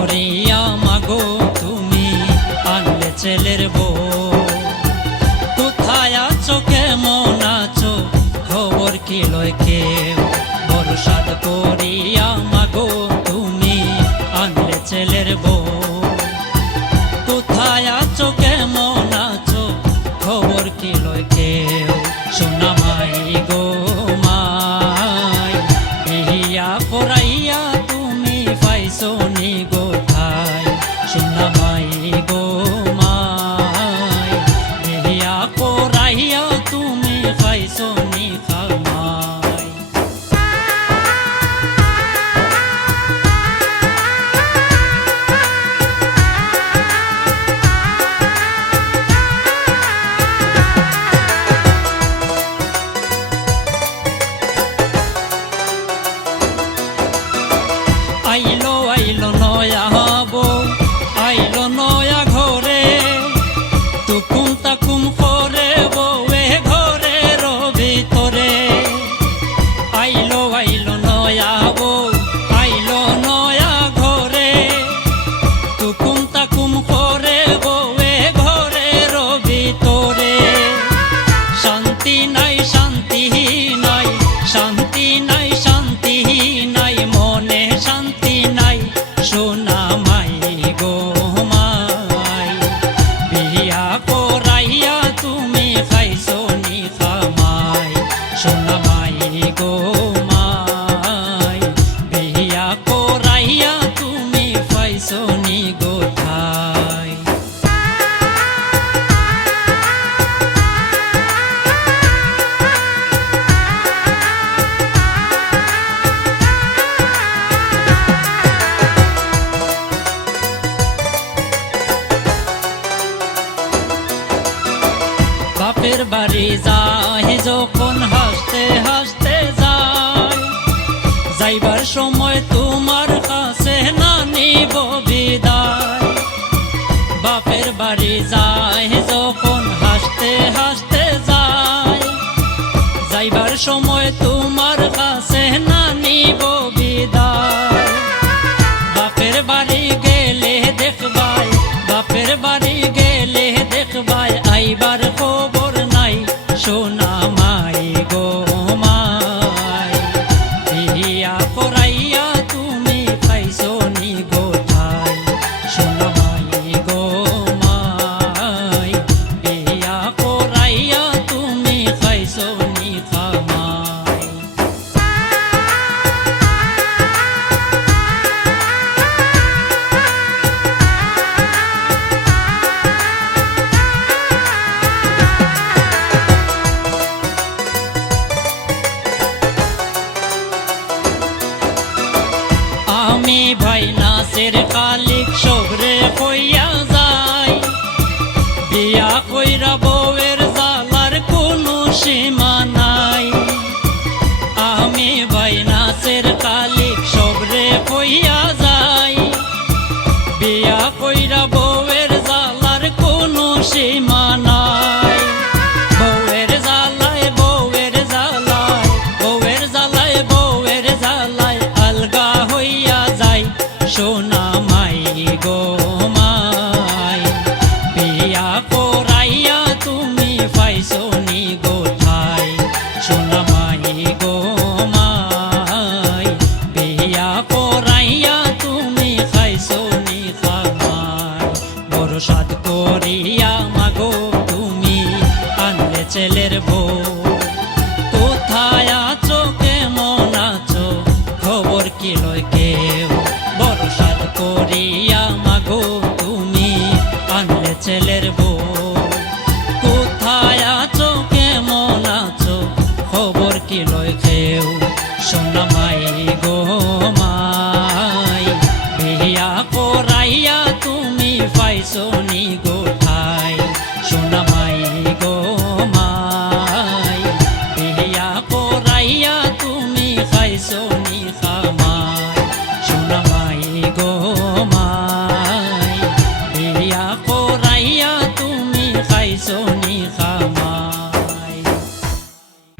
করিয়া মাগো তুমি আনলে ছেলের বউ। কোথায় আছো কেমন আছো খবর কি লয় কেউ, বড় সাদ করিয়া মাগো তুমি আনলে ছেলের বউ। কোথায় আছো কেমন আছো খবর কি লয় কেউ, সোনা মাই গো মাই বিয়া পড়াইয়া তুমি পাইছো নি কোথায়, সোনা মাই গো মাই বিয়া পড়াইয়া তুমি পাইছো নি খামাই। আইলো আইলো নয়া বউ, আইলো নয়া ঘরে, তুকুম তাকুম করে বউয়ে ঘরের ভিতরে। আইলো আইলো নয়া বউ, আইলো নয়া ঘরে, তুকুম তাকুম করে বউয়ে ঘরের ভিতরে। শান্তি নাই শান্তি নাই, শান্তি নাই শান্তি নাই, মনে শান্তি নাই সোনা মাই গো মাই বিয়া করাইয়া তুমি খাইছো নি খামাই, সোনা মাই গো মাই বিয়া করাইয়া তুমি পাইছো নি কোথায়। বাপের বাড়ি যায় যখন হাসতে হাসতে যায়, যাইবার সময় তোমার কাছে না নিব বিদায়। বাপের বাড়ি যায় যখন হাসতে হাসতে যায়, যাইবার সময় তোমার কাছে না নিব বিদায়। বাপের বাড়ি গেলে দেখবাই, বাপের বাড়ি গেলে দেখবাই আইবার খবর নাই সোনা মাই গো মাই বিয়া করাইয়া তুমি পাইছো নি কোথায়, সোনা মাই গো মাই বিয়া করাইয়া তুমি পাইছো নি খামাই। আমি ভাই নাসের কালিক সবরে কইয়া যাই, বিয়া কইরা বউয়ের জালার কোনো সীমা নাই। আমি ভাই নাসের কালিক সবরে কইয়া যাই, বিয়া কইরা বউয়ের জালার কোনো সীমা নাই। বউয়ের জালায় বউয়ের জালায়, বউয়ের জালায় বউয়ের জালায় আলগা হইয়া যায় সোনা মাই গো মাই বিয়া করাইয়া তুমি পাইছো নি কোথায়, সোনা মাই গো মাই বিয়া করাইয়া তুমি খাইছো নি খামাই। বড় সাদ করিয়া মাগো তুমি আনলে ছেলের বউ। কোথায় আছো কেমন আছো খবর কি লয় কেউ, বড় সাদ করিয়া মাগো তুমি আনলে ছেলের বউ। কোথায় আছো কেমন আছো খবর কি লয় কেউ, সোনা মাই গো মাই বিয়া করাইয়া তুমি পাইছো নি কোথায়, সোনা মাই গো মাই বিয়া করাইয়া তুমি খাইছো নি খামাই।